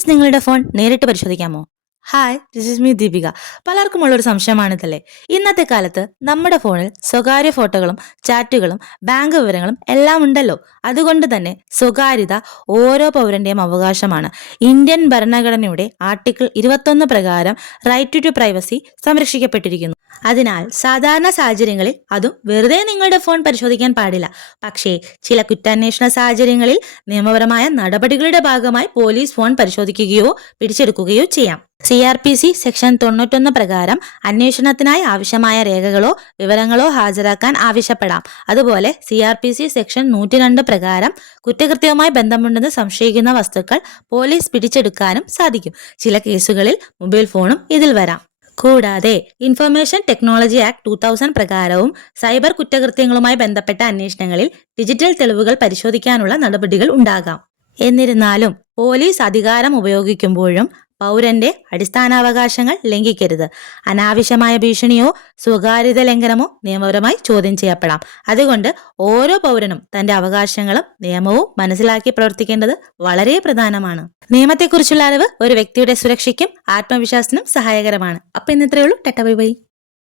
Police നിങ്ങളുടെ phone നേരിട്ട് പരിശോധിക്കാമോ? Hi, this is me Deepika. പലർക്കുമുള്ളൊരു സംശയമാണിതല്ലേ. ഇന്നത്തെ കാലത്ത് നമ്മുടെ ഫോണിൽ സ്വകാര്യ ഫോട്ടോകളും ചാറ്റുകളും ബാങ്ക് വിവരങ്ങളും എല്ലാം ഉണ്ടല്ലോ. അതുകൊണ്ട് തന്നെ സ്വകാര്യത ഓരോ പൗരന്റെയും അവകാശമാണ്. ഇന്ത്യൻ ഭരണഘടനയുടെ ആർട്ടിക്കിൾ 21 പ്രകാരം റൈറ്റ് ടു പ്രൈവസി സംരക്ഷിക്കപ്പെട്ടിരിക്കുന്നു. അതിനാൽ സാധാരണ സാഹചര്യങ്ങളിൽ അതും വെറുതെ നിങ്ങളുടെ ഫോൺ പരിശോധിക്കാൻ പാടില്ല. പക്ഷേ ചില കുറ്റാന്വേഷണ സാഹചര്യങ്ങളിൽ നിയമപരമായ നടപടികളുടെ ഭാഗമായി പോലീസ് ഫോൺ പരിശോധിക്കുകയോ പിടിച്ചെടുക്കുകയോ ചെയ്യാം. CRPC സെക്ഷൻ 91 പ്രകാരം അന്വേഷണത്തിനായി ആവശ്യമായ രേഖകളോ വിവരങ്ങളോ ഹാജരാക്കാൻ ആവശ്യപ്പെടാം. അതുപോലെ CRPC സെക്ഷൻ 102 പ്രകാരം കുറ്റകൃത്യവുമായി ബന്ധമുണ്ടെന്ന് സംശയിക്കുന്ന വസ്തുക്കൾ പോലീസ് പിടിച്ചെടുക്കാനും സാധിക്കും. ചില കേസുകളിൽ മൊബൈൽ ഫോണും ഇതിൽ വരാം. കൂടാതെ ഇൻഫർമേഷൻ ടെക്നോളജി ആക്ട് 2000 പ്രകാരവും സൈബർ കുറ്റകൃത്യങ്ങളുമായി ബന്ധപ്പെട്ട അന്വേഷണങ്ങളിൽ ഡിജിറ്റൽ തെളിവുകൾ പരിശോധിക്കാനുള്ള നടപടികൾ ഉണ്ടാകാം. എന്നിരുന്നാലും പോലീസ് അധികാരം ഉപയോഗിക്കുമ്പോഴും പൗരന്റെ അടിസ്ഥാനാവകാശങ്ങൾ ലംഘിക്കരുത്. അനാവശ്യമായ ഭീഷണിയോ സ്വകാര്യത ലംഘനമോ നിയമപരമായി ചോദ്യം ചെയ്യപ്പെടാം. അതുകൊണ്ട് ഓരോ പൗരനും തന്റെ അവകാശങ്ങളും നിയമവും മനസ്സിലാക്കി പ്രവർത്തിക്കേണ്ടത് വളരെ പ്രധാനമാണ്. നിയമത്തെക്കുറിച്ചുള്ള അറിവ് ഒരു വ്യക്തിയുടെ സുരക്ഷയ്ക്കും ആത്മവിശ്വാസത്തിനും സഹായകരമാണ്. അപ്പൊ ഇന്നത്രയേ ഉള്ളൂ. Tata bye bye.